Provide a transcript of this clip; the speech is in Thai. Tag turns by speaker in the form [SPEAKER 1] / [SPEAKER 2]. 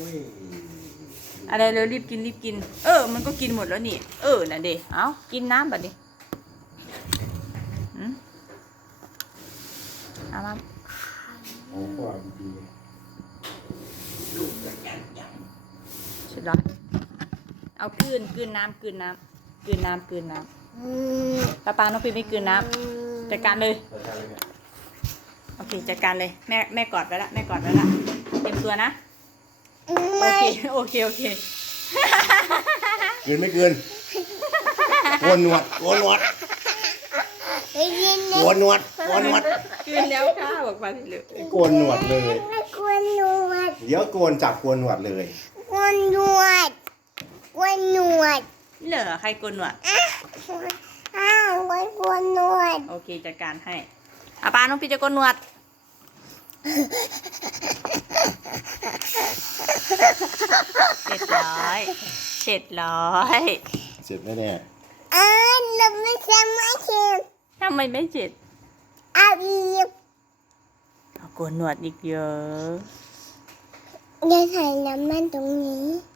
[SPEAKER 1] อะไรเร็วรีบกินรีบกินมันก็กินหมดแล้วนี่น่ะเด็เอากินน้ำแบบนี้เอามา
[SPEAKER 2] โอ้ความดี
[SPEAKER 1] สุดยอดเอากลืนน้ำปลาน้องพีไม่กลืนน้ำจัดการเลยโอเคจัดการเลยแม่กอดไว้ละเตรียมตัวนะโอเค
[SPEAKER 2] เกินไม่เกินโกนหนวด
[SPEAKER 1] กลืนแล้วค่ะบอกมาสิเลย
[SPEAKER 2] โกนหนวดเลยเดี๋ยวโกนจับโกนหนวดเลย
[SPEAKER 1] เหรอใครกลนวดโอเคจัดการให้ปลาน้องพีจะกลนวดเสร็จร้อย
[SPEAKER 2] เสร็จแน่
[SPEAKER 1] ทำไมไม่เสร็จ
[SPEAKER 3] เอาอีก
[SPEAKER 1] โกนหนวดอีกเยอะ
[SPEAKER 3] จะใส่น้ำมันตรงนี้